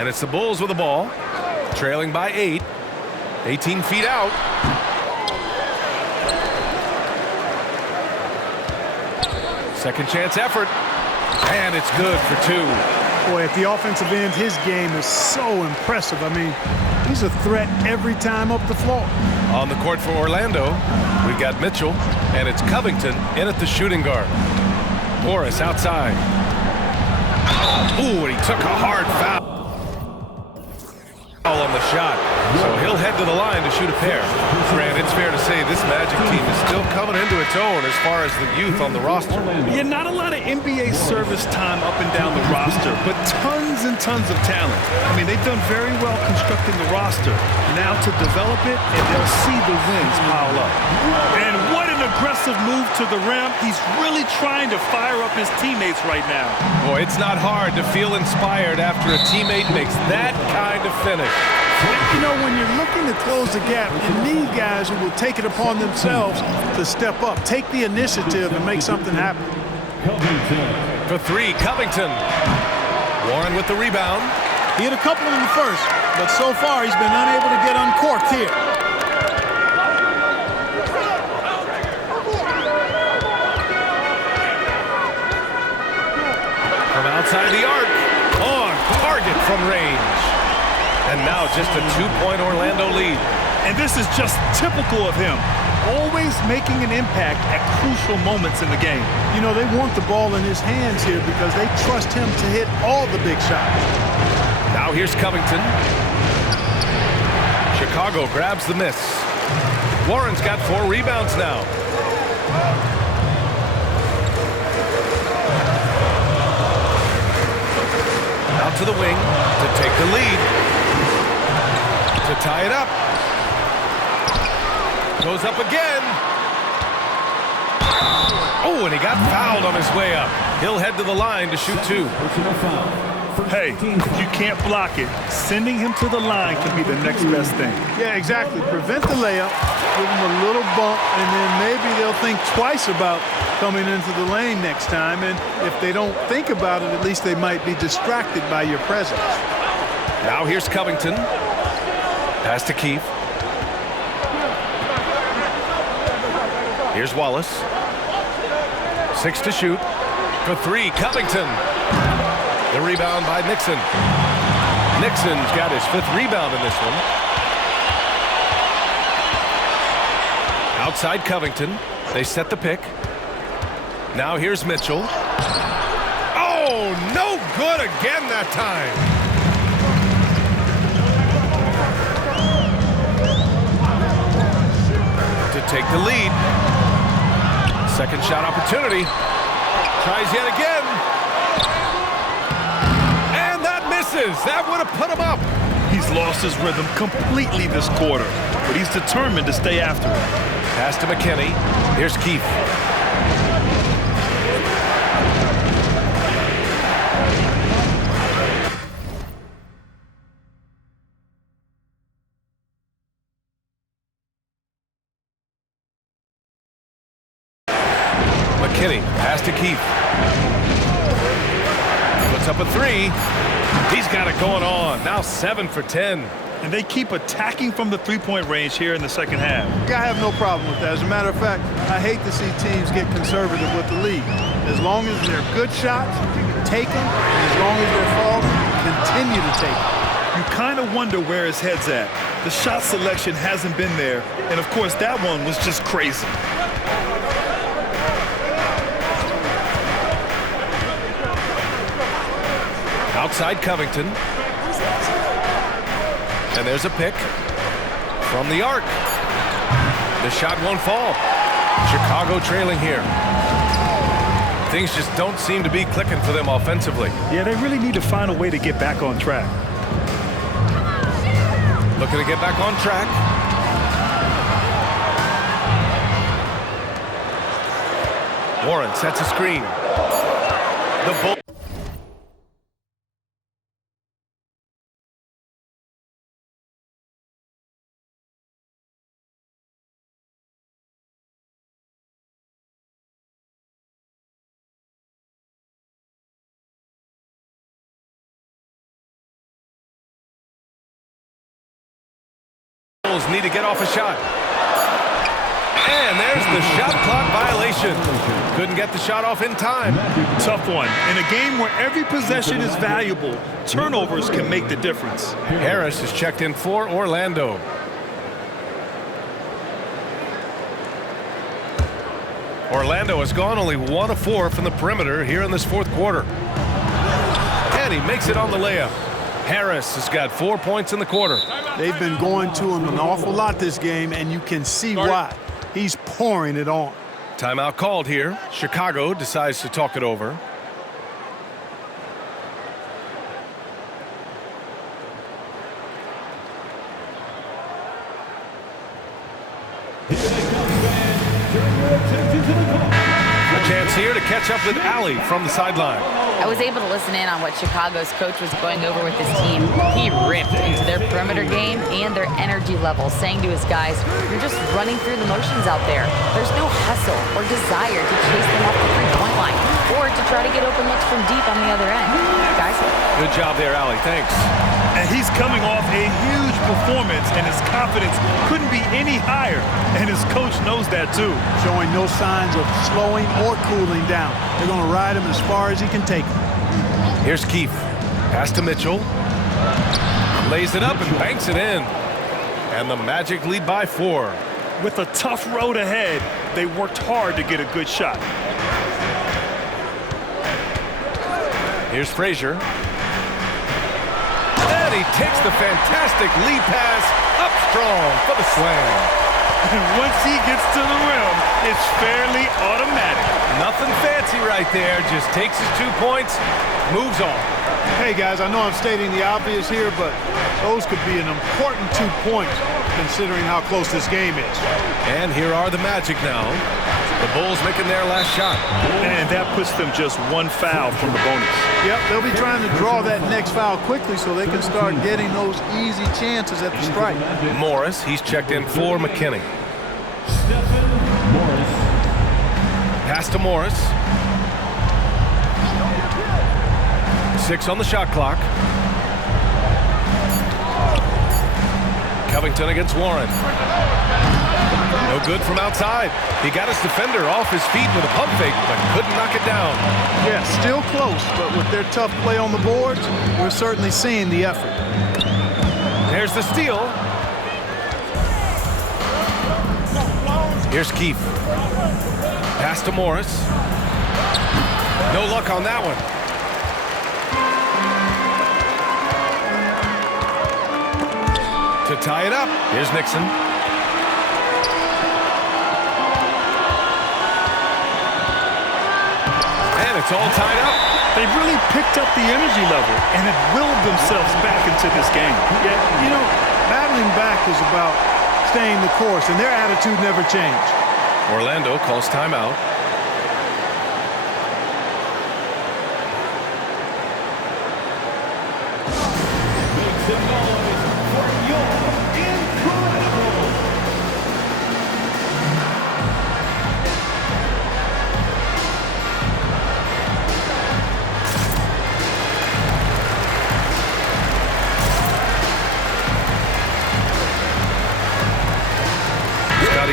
And it's the Bulls with the ball, trailing by 8. 18 feet out. Second chance effort. And it's good for 2. Boy, at the offensive end, his game is so impressive. I mean, he's a threat every time up the floor. On the court for Orlando, we've got Mitchell, and it's Covington in at the shooting guard. Morris outside. Ooh, and he took a hard foul on the shot. So he'll head to the line to shoot a pair. Grant, it's fair to say this Magic team is still coming into its own as far as the youth on the roster. Yeah, not a lot of NBA service time up and down the roster, but tons and tons of talent. I mean, they've done very well constructing the roster. Now to develop it, and they'll see the wins pile up. And what an aggressive move to the rim. He's really trying to fire up his teammates right now. Boy, it's not hard to feel inspired after a teammate makes that kind of finish. You know, when you're looking to close the gap, you need guys who will take it upon themselves to step up, take the initiative, and make something happen. For 3, Covington. Warren with the rebound. He hit a couple in the first, but so far he's been unable to get uncorked here. From outside the arc. On target from range. And now just a 2-point Orlando lead. And this is just typical of him. Always making an impact at crucial moments in the game. You know, they want the ball in his hands here because they trust him to hit all the big shots. Now here's Covington. Chicago grabs the miss. Warren's got 4 rebounds now. Out to the wing to take the lead. To tie it up. Goes up again. Oh, and he got fouled on his way up. He'll head to the line to shoot 2. Hey, if you can't block it, sending him to the line can be the next best thing. Yeah, exactly. Prevent the layup, give him a little bump, and then maybe they'll think twice about coming into the lane next time. And if they don't think about it, at least they might be distracted by your presence. Now here's Covington. Pass to Keefe. Here's Wallace. 6 to shoot. For 3, Covington. The rebound by Nixon. Nixon's got his 5th rebound in this one. Outside Covington. They set the pick. Now here's Mitchell. Oh, no good again that time. To take the lead. Second shot opportunity. Tries yet again. And that misses. That would have put him up. He's lost his rhythm completely this quarter, but he's determined to stay after it. Pass to McKinney. Here's Keefe. McKinney, pass to Keefe. Puts up a 3. He's got it going on. Now 7 for 10. And they keep attacking from the three-point range here in the second half. I have no problem with that. As a matter of fact, I hate to see teams get conservative with the lead. As long as they're good shots, take them. And as long as they're falling, continue to take them. You kind of wonder where his head's at. The shot selection hasn't been there. And, of course, that one was just crazy. Outside Covington. And there's a pick from the arc. The shot won't fall. Chicago trailing here. Things just don't seem to be clicking for them offensively. Yeah, they really need to find a way to get back on track. Looking to get back on track. Warren sets a screen. The Bulls. Bulls need to get off a shot. And there's the shot clock violation. Couldn't get the shot off in time. Tough one. In a game where every possession is valuable, turnovers can make the difference. Harris is checked in for Orlando. Orlando has gone only 1 of 4 from the perimeter here in this fourth quarter. And he makes it on the layup. Harris has got 4 points in the quarter. They've been going to him an awful lot this game, and you can see why. He's pouring it on. Timeout called here. Chicago decides to talk it over. A chance here to catch up with Allie from the sideline. I was able to listen in on what Chicago's coach was going over with his team. He ripped into their perimeter game and their energy level, saying to his guys, "You're just running through the motions out there. There's no hustle or desire to chase them off the three-point line or to try to get open looks from deep on the other end." Guys? Good job there, Allie. Thanks. And he's coming off a huge performance, and his confidence couldn't be any higher. And his coach knows that, too. Showing no signs of slowing or cooling down. They're going to ride him as far as he can take him. Here's Keefe. Pass to Mitchell. Lays it up and banks it in. And the Magic lead by 4. With a tough road ahead, they worked hard to get a good shot. Here's Frazier. And he takes the fantastic lead pass up strong for the slam. And once he gets to the rim, it's fairly automatic. Nothing fancy right there. Just takes his 2 points, moves on. Hey, guys, I know I'm stating the obvious here, but those could be an important 2 points considering how close this game is. And here are the Magic now. The Bulls making their last shot. And that puts them just 1 foul from the bonus. Yep, they'll be trying to draw that next foul quickly so they can start getting those easy chances at the strike. Morris, he's checked in for McKinney. Pass to Morris. 6 on the shot clock. Covington against Warren. No good from outside. He got his defender off his feet with a pump fake, but couldn't knock it down. Yeah, still close, but with their tough play on the boards, we're certainly seeing the effort. There's the steal. Here's Keefe. Pass to Morris. No luck on that one. To tie it up, here's Nixon. And it's all tied up. They really picked up the energy level and have willed themselves back into this game. Yeah, you know, battling back is about staying the course, and their attitude never changed. Orlando calls timeout.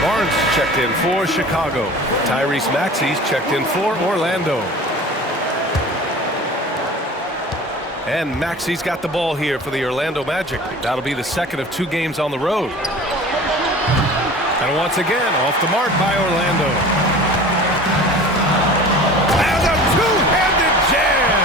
Barnes checked in for Chicago. Tyrese Maxey's checked in for Orlando. And Maxey's got the ball here for the Orlando Magic. That'll be the second of 2 games on the road. And once again, off the mark by Orlando. And a two-handed jam!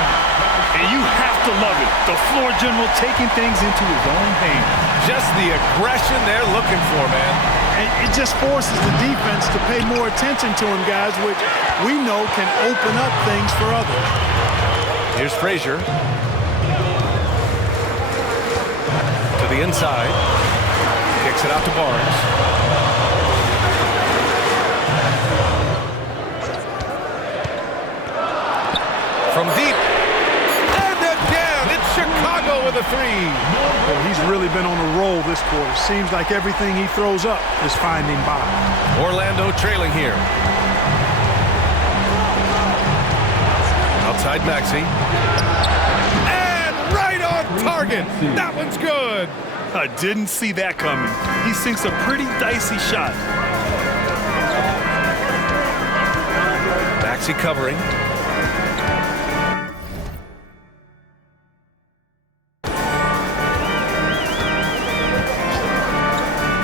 And you have to love it. The floor general taking things into his own hands. Just the aggression they're looking for, man. And it just forces the defense to pay more attention to him, guys, which we know can open up things for others. Here's Frazier. To the inside. Kicks it out to Barnes. From deep. And again, it's Chicago with a 3. Well, he's really been on a roll this quarter. Seems like everything he throws up is finding bottom. Orlando trailing here. Outside Maxey. And right on target. That one's good. I didn't see that coming. He sinks a pretty dicey shot. Maxey covering.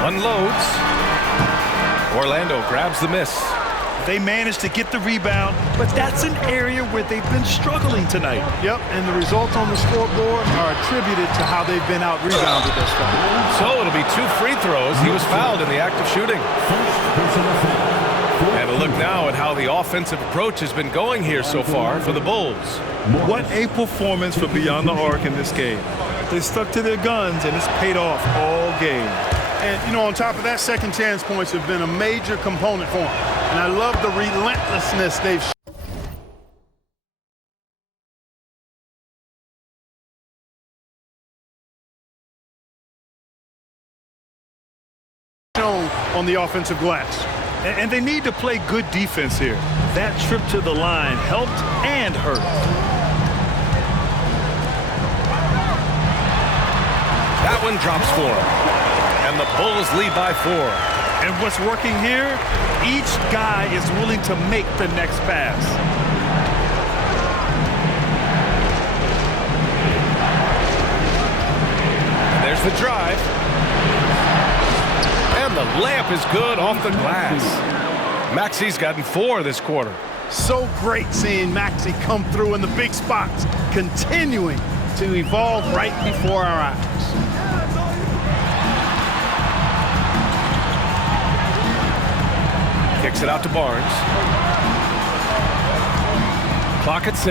Unloads. Orlando grabs the miss. They managed to get the rebound, but that's an area where they've been struggling tonight. Yep, and the results on the scoreboard are attributed to how they've been out-rebounded this far. So it'll be 2 free throws. He was fouled in the act of shooting. And a look now at how the offensive approach has been going here so far for the Bulls. What a performance for Beyond the Arc in this game. They stuck to their guns, and it's paid off all game. And, you know, on top of that, second chance points have been a major component for them. And I love the relentlessness they've shown on the offensive glass. And they need to play good defense here. That trip to the line helped and hurt. That one drops for him. And the Bulls lead by 4. And what's working here? Each guy is willing to make the next pass. And there's the drive. And the layup is good off the glass. Maxey's gotten 4 this quarter. So great seeing Maxey come through in the big spots, continuing to evolve right before our eyes. Kicks it out to Barnes. Clock at 6.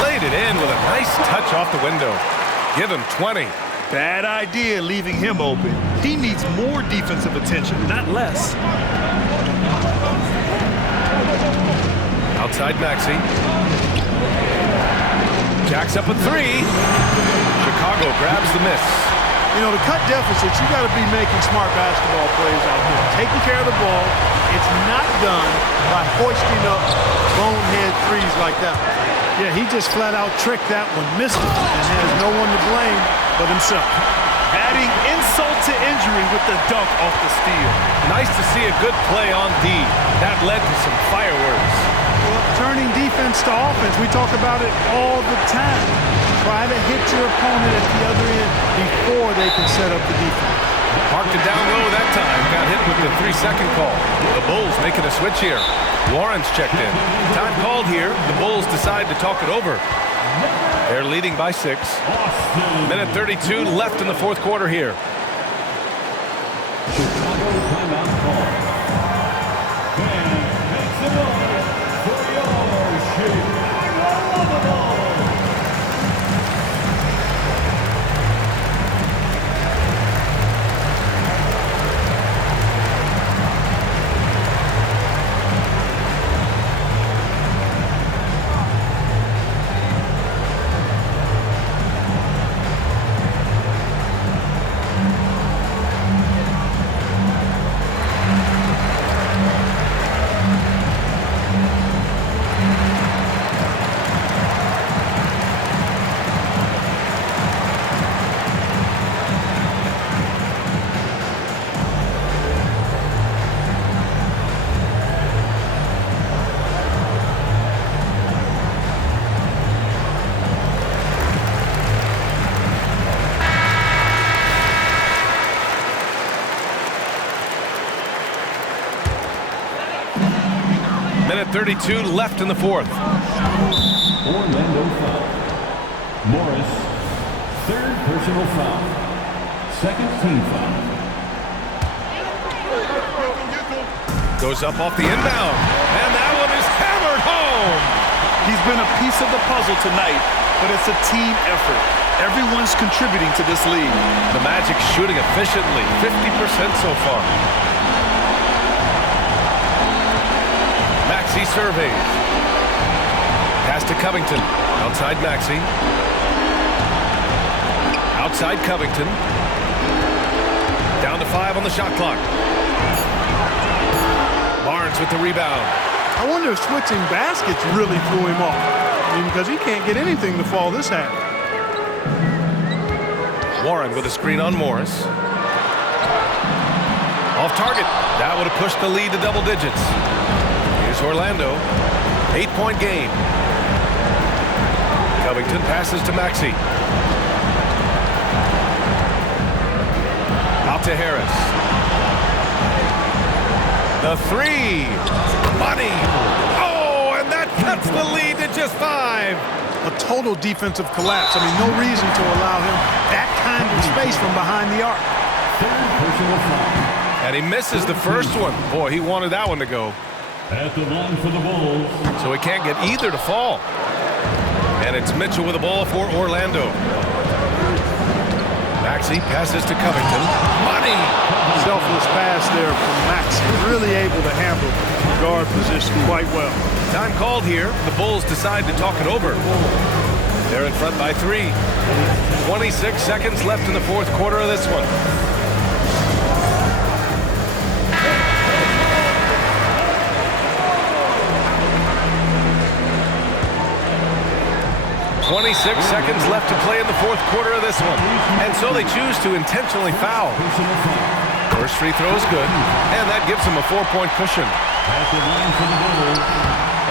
Laid it in with a nice touch off the window. Give him 20. Bad idea leaving him open. He needs more defensive attention, not less. Outside Maxey. Jacks up a 3. Chicago grabs the miss. You know, to cut deficits, you got to be making smart basketball plays out there. Taking care of the ball. It's not done by hoisting up bonehead threes like that. Yeah, he just flat out tricked that one, missed it, and has no one to blame but himself. Adding insult to injury with the dunk off the steal. Nice to see a good play on D. That led to some fireworks. Well, turning defense to offense, we talk about it all the time. Try to hit your opponent at the other end before they can set up the defense. Parked it down low that time. Got hit with the 3-second call. The Bulls making a switch here. Warren's checked in. Time called here. The Bulls decide to talk it over. They're leading by 6. Minute 32 left in the fourth quarter here. Chicago timeout call. And makes it over for your Chicago Bulls. Minute 32 left in the fourth. Orlando foul. Morris, third personal foul. Second team foul. Goes up off the inbound. And that one is hammered home. He's been a piece of the puzzle tonight, but it's a team effort. Everyone's contributing to this lead. The Magic shooting efficiently, 50% so far. Maxey surveys. Pass to Covington. Outside Maxey. Outside Covington. Down to 5 on the shot clock. Barnes with the rebound. I wonder if switching baskets really threw him off. I mean, because he can't get anything to fall this half. Warren with a screen on Morris. Off target. That would have pushed the lead to double digits. Here's Orlando. 8-point game. Covington passes to Maxey. Out to Harris. The three. Money. Oh, and that cuts the lead to just 5. A total defensive collapse. I mean, no reason to allow him that kind of space from behind the arc. And he misses the first one. Boy, he wanted that one to go. At the line for the Bulls. So he can't get either to fall. And it's Mitchell with the ball for Orlando. Maxey passes to Covington. Money! Selfless pass there from Maxey. Really able to handle the guard position quite well. Time called here. The Bulls decide to talk it over. They're in front by 3. 26 seconds left in the fourth quarter of this one. 26 seconds left to play in the fourth quarter of this one. And so they choose to intentionally foul. First free throw is good, and that gives him a 4-point cushion.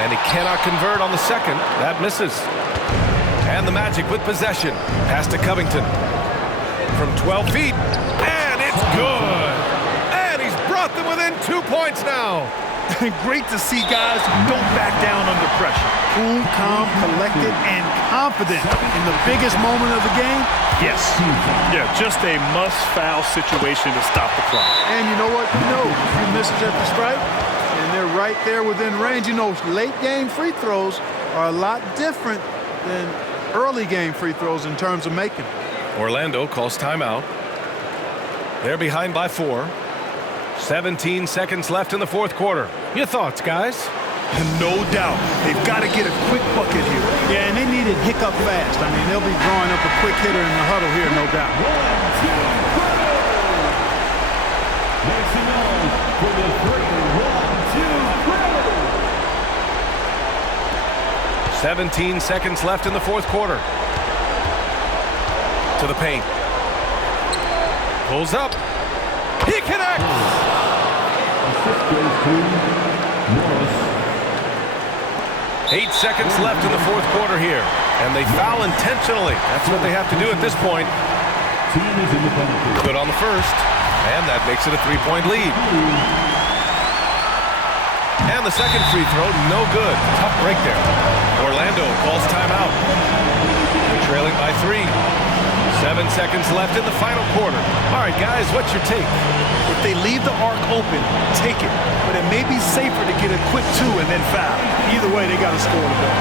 And he cannot convert on the second. That misses. And the Magic with possession. Pass to Covington. From 12 feet, and it's good. And he's brought them within 2 points now. Great to see guys who don't back down under pressure. Cool, calm, collected, and confident in the biggest moment of the game. Yes. Yeah, just a must-foul situation to stop the clock. And you know what? You know, a few misses at the stripe, and they're right there within range. You know, late-game free throws are a lot different than early-game free throws in terms of making. Orlando calls timeout. They're behind by 4. 17 seconds left in the fourth quarter. Your thoughts, guys? No doubt. They've got to get a quick bucket here. Yeah, and they need it hiccup fast. I mean, they'll be drawing up a quick hitter in the huddle here, no doubt. 17 seconds left in the fourth quarter. To the paint. Pulls up. He connects! 8 seconds left in the fourth quarter here. And they foul intentionally. That's what they have to do at this point. Good on the first. And that makes it a 3-point lead. And the second free throw, no good. Tough break there. Orlando calls timeout. They're trailing by 3. 7 seconds left in the final quarter. All right, guys, what's your take? If they leave the arc open, take it. But it may be safer to get a quick 2 and then foul. Either way, they got to score the ball.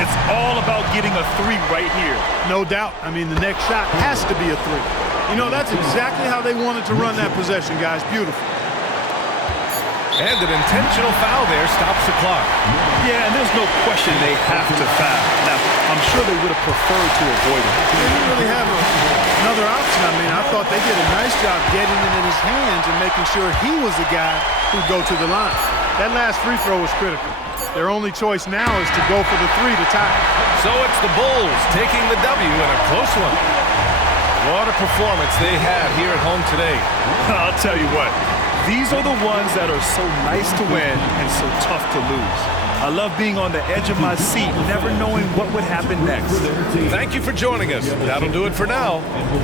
It's all about getting a 3 right here. No doubt. I mean, the next shot has to be a 3. You know, that's exactly how they wanted to run that possession, guys. Beautiful. And an intentional foul there stops the clock. Yeah, and there's no question they have to foul. Now, I'm sure they would have preferred to avoid it. They didn't really have another option. I mean, I thought they did a nice job getting it in his hands and making sure he was the guy who'd go to the line. That last free throw was critical. Their only choice now is to go for the 3 to tie. So it's the Bulls taking the W in a close one. What a performance they had here at home today. I'll tell you what. These are the ones that are so nice to win and so tough to lose. I love being on the edge of my seat, never knowing what would happen next. Thank you for joining us. That'll do it for now.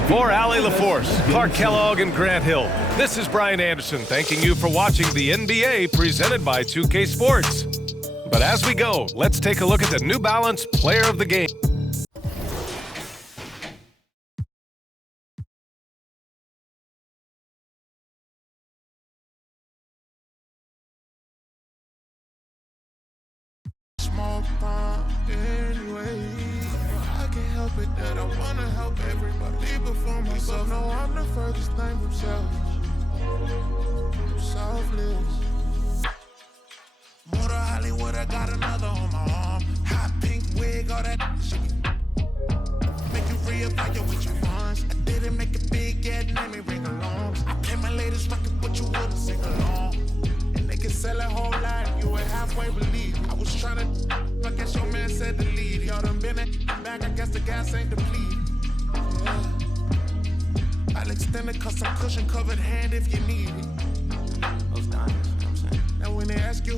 For Allie LaForce, Clark Kellogg, and Grant Hill, this is Brian Anderson thanking you for watching the NBA presented by 2K Sports. But as we go, let's take a look at the New Balance Player of the Game. Anyway, I can't help it that I wanna help everybody before myself. No, I'm the furthest thing from selfless. Motor Hollywood, I got another on my arm. Hot pink wig, all that shit. Make you reevaluate with your funds. I didn't make it big yet, let me ring along. I play my latest record, but you wouldn't sing along. And they can sell a whole lot. said delete it. Y'all done been back, I guess the gas ain't depleted. Yeah. I'll extend a custom cushion covered hand if you need it. Those diamonds, you know what I'm saying? Now when they ask you